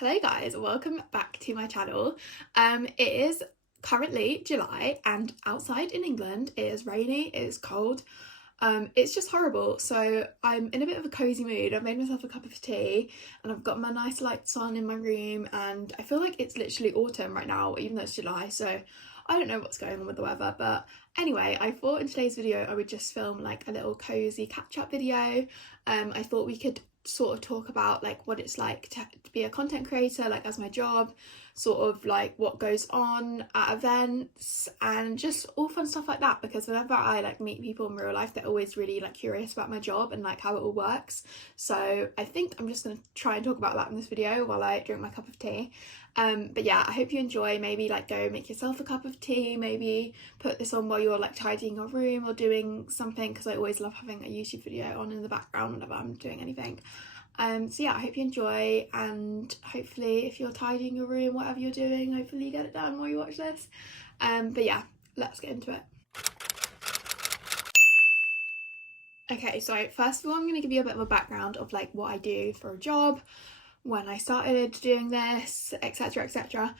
Hello guys, welcome back to my channel. It is currently July and outside in England it is rainy, it is cold, it's just horrible. So I'm in a bit of a cozy mood. I've made myself a cup of tea and I've got my nice lights on in my room and I feel like it's literally autumn right now even though it's July, so I don't know what's going on with the weather. But anyway, I thought in today's video I would just film like a little cozy catch-up video. I thought we could sort of talk about like what it's like to be a content creator, like as my job, sort of like what goes on at events and just all fun stuff like that, because whenever I like meet people in real life they're always really like curious about my job and like how it all works. So I think I'm just going to try and talk about that in this video while I drink my cup of tea. But yeah, I hope you enjoy. Maybe like go make yourself a cup of tea, maybe put this on while you're like tidying your room or doing something, because I always love having a YouTube video on in the background whenever I'm doing anything. So yeah, I hope you enjoy, and hopefully if you're tidying your room, whatever you're doing, hopefully you get it done while you watch this. But yeah, let's get into it. Okay, so first of all I'm going to give you a bit of a background of like what I do for a job, when I started doing this, etc, etc.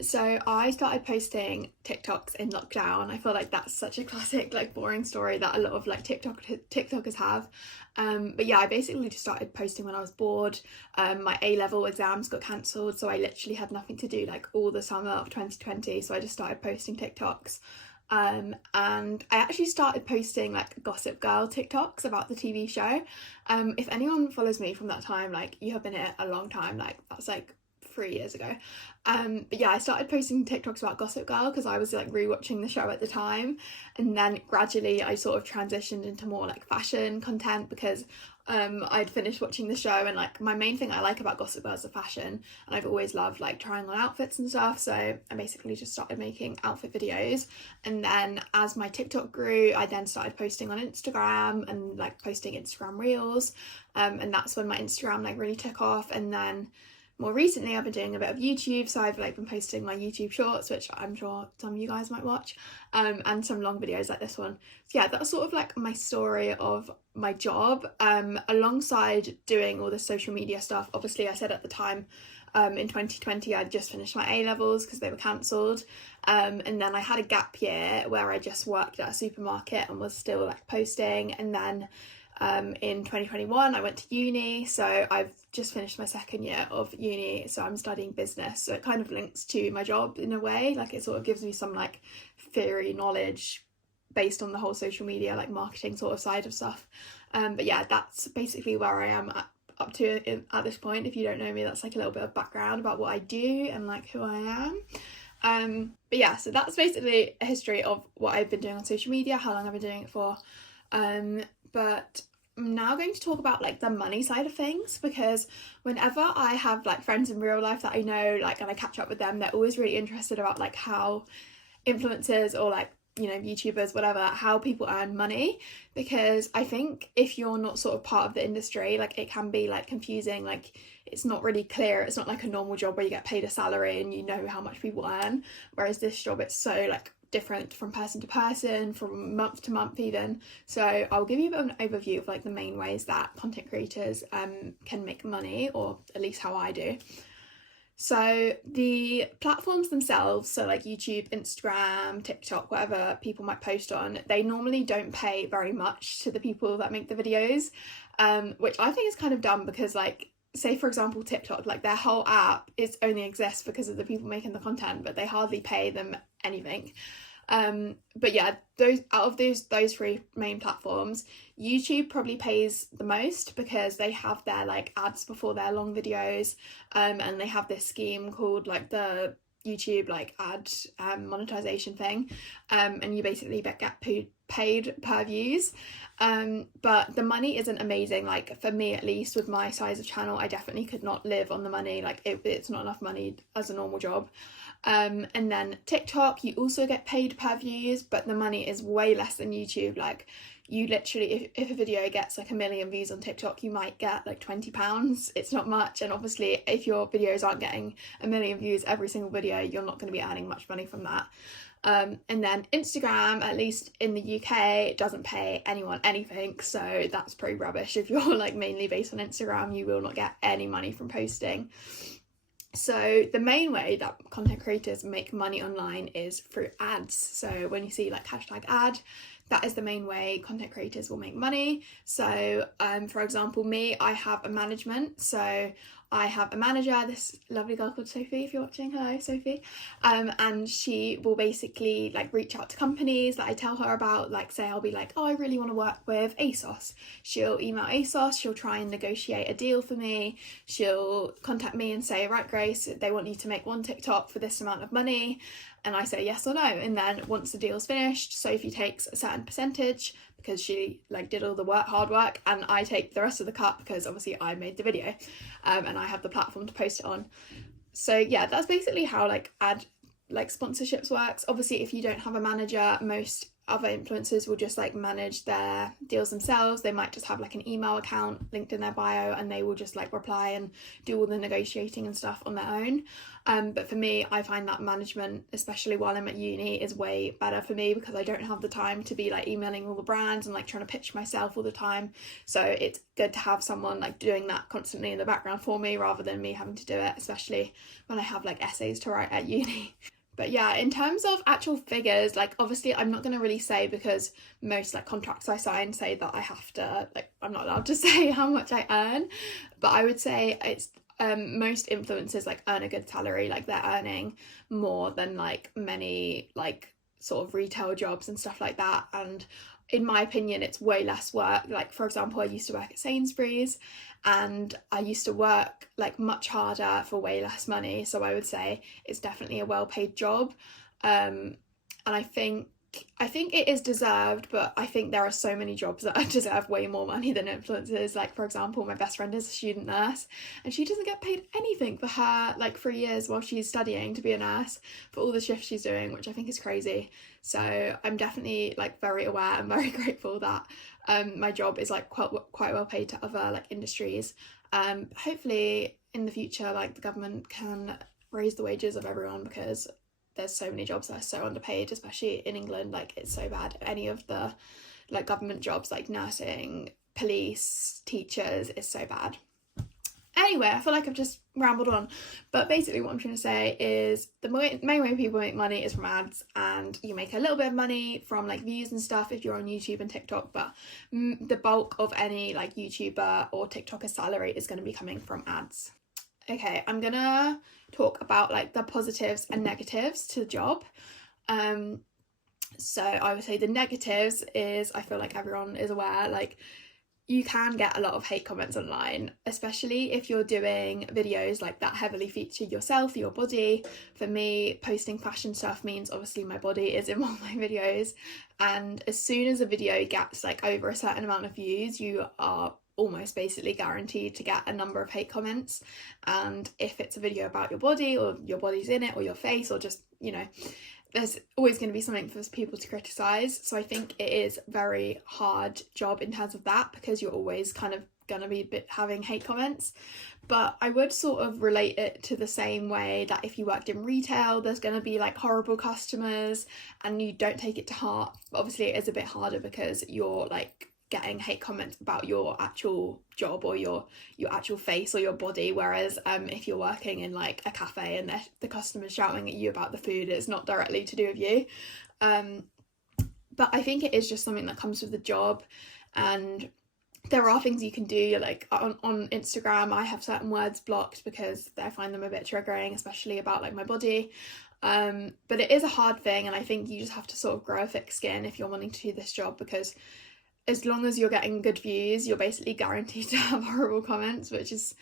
So I started posting TikToks in lockdown. I feel like that's such a classic like boring story that a lot of like TikTokers have. But yeah, I basically just started posting when I was bored. My A-level exams got cancelled, so I literally had nothing to do like all the summer of 2020, so I just started posting TikToks. And I actually started posting like Gossip Girl TikToks about the TV show. If anyone follows me from that time, like you have been here a long time, like that's like 3 years ago. But yeah, I started posting TikToks about Gossip Girl because I was like rewatching the show at the time, and then gradually I sort of transitioned into more like fashion content because I'd finished watching the show, and like my main thing I like about Gossip Girl is the fashion, and I've always loved like trying on outfits and stuff, so I basically just started making outfit videos. And then as my TikTok grew, I then started posting on Instagram and like posting Instagram reels, and that's when my Instagram like really took off. And then more recently I've been doing a bit of YouTube, so I've like been posting my YouTube shorts, which I'm sure some of you guys might watch, and some long videos like this one. So yeah, that's sort of like my story of my job, alongside doing all this social media stuff. Obviously I said at the time, in 2020 I'd just finished my A-levels because they were cancelled, and then I had a gap year where I just worked at a supermarket and was still like posting. And then in 2021 I went to uni, so I've just finished my second year of uni, so I'm studying business, so it kind of links to my job in a way. Like it sort of gives me some like theory knowledge based on the whole social media like marketing sort of side of stuff. But yeah, that's basically where I am up to at this point. If you don't know me, that's like a little bit of background about what I do and like who I am. But yeah, so that's basically a history of what I've been doing on social media, how long I've been doing it for. But I'm now going to talk about like the money side of things, because whenever I have like friends in real life that I know, like, and I catch up with them, they're always really interested about like how influencers or like, you know, YouTubers, whatever, how people earn money. Because I think if you're not sort of part of the industry, like it can be like confusing, like it's not really clear. It's not like a normal job where you get paid a salary and you know how much people earn, whereas this job, it's so like different from person to person, from month to month even. So I'll give you a bit of an overview of like the main ways that content creators can make money, or at least how I do. So the platforms themselves, so like YouTube, Instagram, TikTok, whatever people might post on, they normally don't pay very much to the people that make the videos, which I think is kind of dumb, because like, say for example TikTok, like their whole app is only exists because of the people making the content, but they hardly pay them anything. But yeah, out of those three main platforms, YouTube probably pays the most because they have their like ads before their long videos, and they have this scheme called like the YouTube like ad monetization thing, and you basically get paid per views. But the money isn't amazing. Like for me, at least with my size of channel, I definitely could not live on the money. Like it's not enough money as a normal job. And then TikTok, you also get paid per views, but the money is way less than YouTube. Like you literally, if a video gets like 1 million views on TikTok, you might get like £20. It's not much. And obviously if your videos aren't getting 1 million views every single video, you're not going to be earning much money from that. And then Instagram, at least in the UK, doesn't pay anyone anything, so that's pretty rubbish. If you're like mainly based on Instagram, you will not get any money from posting. So the main way that content creators make money online is through ads. So when you see like hashtag ad, that is the main way content creators will make money. So for example, me, I have a management. So I have a manager, this lovely girl called Sophie, if you're watching. Hello, Sophie. And she will basically like reach out to companies that I tell her about. Like, say I'll be like, oh, I really want to work with ASOS. She'll email ASOS, she'll try and negotiate a deal for me. She'll contact me and say, right, Grace, they want you to make one TikTok for this amount of money. And I say yes or no. And then once the deal's finished, Sophie takes a certain percentage because she like did all the hard work, and I take the rest of the cut because obviously I made the video, and I have the platform to post it on. So yeah, that's basically how like sponsorships works. Obviously, if you don't have a manager, most other influencers will just like manage their deals themselves. They might just have like an email account linked in their bio, and they will just like reply and do all the negotiating and stuff on their own. But for me, I find that management, especially while I'm at uni, is way better for me because I don't have the time to be like emailing all the brands and like trying to pitch myself all the time. So it's good to have someone like doing that constantly in the background for me rather than me having to do it, especially when I have like essays to write at uni. But yeah, in terms of actual figures, like obviously I'm not going to really say because most like contracts I sign say that I have to, like I'm not allowed to say how much I earn, but I would say it's most influencers like earn a good salary, like they're earning more than like many like sort of retail jobs and stuff like that. And in my opinion, it's way less work. Like for example, I used to work at Sainsbury's and I used to work like much harder for way less money. So I would say it's definitely a well-paid job. And I think it is deserved, but I think there are so many jobs that deserve way more money than influencers. Like for example, my best friend is a student nurse and she doesn't get paid anything for her like 3 years while she's studying to be a nurse for all the shifts she's doing, which I think is crazy. So I'm definitely like very aware and very grateful that my job is like quite well paid to other like industries. Hopefully in the future like the government can raise the wages of everyone because there's so many jobs that are so underpaid, especially in England. Like it's so bad. Any of the like government jobs like nursing, police, teachers is so bad. Anyway, I feel like I've just rambled on, but basically what I'm trying to say is the main way people make money is from ads, and you make a little bit of money from like views and stuff if you're on YouTube and TikTok, but the bulk of any like YouTuber or TikToker salary is going to be coming from ads. Okay, I'm gonna talk about like the positives and negatives to the job. So I would say the negatives is, I feel like everyone is aware, like you can get a lot of hate comments online, especially if you're doing videos like that heavily feature yourself, your body. For me, posting fashion stuff means obviously my body is in all my videos, and as soon as a video gets like over a certain amount of views, you are almost basically guaranteed to get a number of hate comments. And if it's a video about your body or your body's in it or your face or just, you know, there's always going to be something for people to criticize. So I think it is a very hard job in terms of that because you're always kind of going to be having hate comments. But I would sort of relate it to the same way that if you worked in retail, there's going to be like horrible customers and you don't take it to heart. But obviously it is a bit harder because you're like getting hate comments about your actual job or your actual face or your body, whereas if you're working in like a cafe and the customer's shouting at you about the food, it's not directly to do with you. But I think it is just something that comes with the job, and there are things you can do. Like on Instagram, I have certain words blocked because I find them a bit triggering, especially about like my body. But it is a hard thing, and I think you just have to sort of grow a thick skin if you're wanting to do this job, because as long as you're getting good views, you're basically guaranteed to have horrible comments, which is,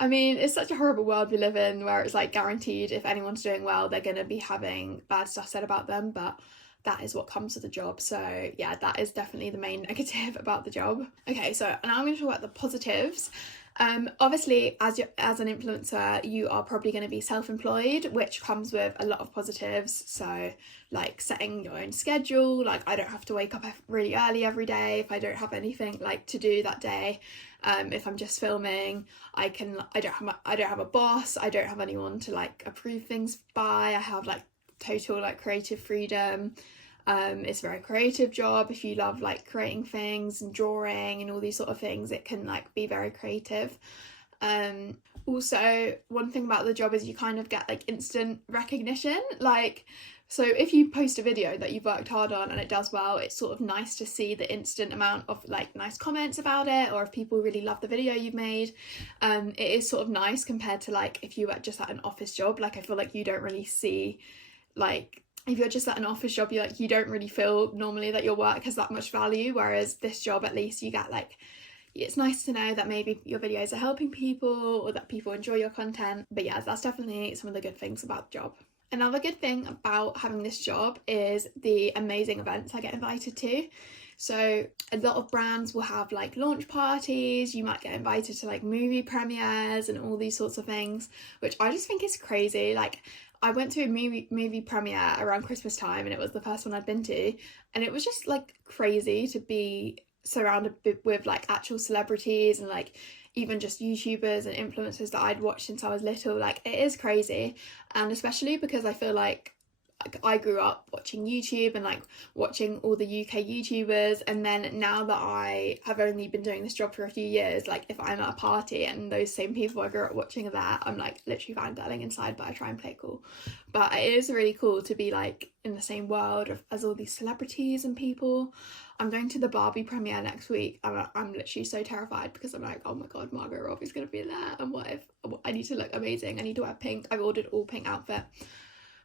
I mean, it's such a horrible world we live in where it's like guaranteed if anyone's doing well, they're going to be having bad stuff said about them, but that is what comes with the job. So yeah, that is definitely the main negative about the job. Okay, so now I'm going to talk about the positives. Obviously, as an influencer, you are probably going to be self-employed, which comes with a lot of positives. So like setting your own schedule, like I don't have to wake up really early every day if I don't have anything like to do that day. If I'm just filming, I don't have a boss, I don't have anyone to like approve things by. I have like total like creative freedom. It's a very creative job. If you love like creating things and drawing and all these sort of things, it can like be very creative. Also, one thing about the job is you kind of get like instant recognition. Like, so if you post a video that you've worked hard on and it does well, it's sort of nice to see the instant amount of like nice comments about it, or if people really love the video you've made. It is sort of nice compared to like if you were just at an office job. Like, I feel like you don't really see, like, if you're just at an office job, you don't really feel normally that your work has that much value, whereas this job, at least you get like, it's nice to know that maybe your videos are helping people or that people enjoy your content. But yeah, that's definitely some of the good things about the job. Another good thing about having this job is the amazing events I get invited to. So a lot of brands will have like launch parties, you might get invited to like movie premieres and all these sorts of things, which I just think is crazy. Like, I went to a movie premiere around Christmas time and it was the first one I'd been to, and it was just like crazy to be surrounded with like actual celebrities and like even just YouTubers and influencers that I'd watched since I was little. Like, it is crazy, and especially because I feel like I grew up watching YouTube and like watching all the UK YouTubers, and then now that I have only been doing this job for a few years, like if I'm at a party and those same people I grew up watching are there, I'm like literally fangirling inside, but I try and play cool. But it is really cool to be like in the same world as all these celebrities and people. I'm going to the Barbie premiere next week and I'm literally so terrified because I'm like, oh my god, Margot Robbie's gonna be there, and what if I need to look amazing, I need to wear pink. I've ordered all pink outfit.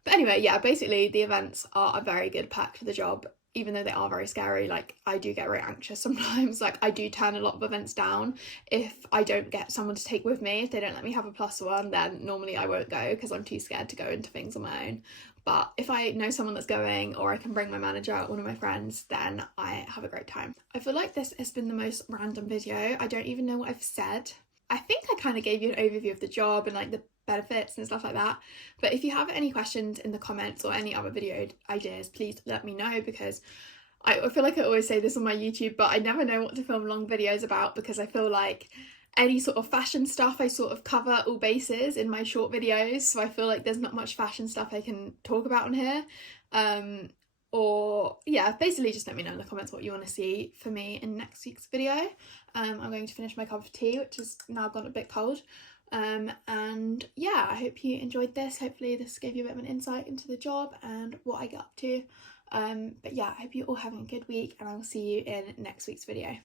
But anyway, yeah, basically the events are a very good perk for the job, even though they are very scary. Like, I do get very anxious sometimes. Like, I do turn a lot of events down if I don't get someone to take with me. If they don't let me have a +1, then normally I won't go because I'm too scared to go into things on my own. But if I know someone that's going, or I can bring my manager or one of my friends, then I have a great time. I feel like this has been the most random video. I don't even know what I've said. I think I kind of gave you an overview of the job and like the benefits and stuff like that. But if you have any questions in the comments or any other video ideas, please let me know, because I feel like I always say this on my YouTube, but I never know what to film long videos about, because I feel like any sort of fashion stuff, I sort of cover all bases in my short videos, so I feel like there's not much fashion stuff I can talk about on here. Or yeah, basically just let me know in the comments what you want to see for me in next week's video. I'm going to finish my cup of tea, which has now gone a bit cold. And yeah, I hope you enjoyed this. Hopefully this gave you a bit of an insight into the job and what I get up to. But yeah, I hope you're all having a good week, and I will see you in next week's video.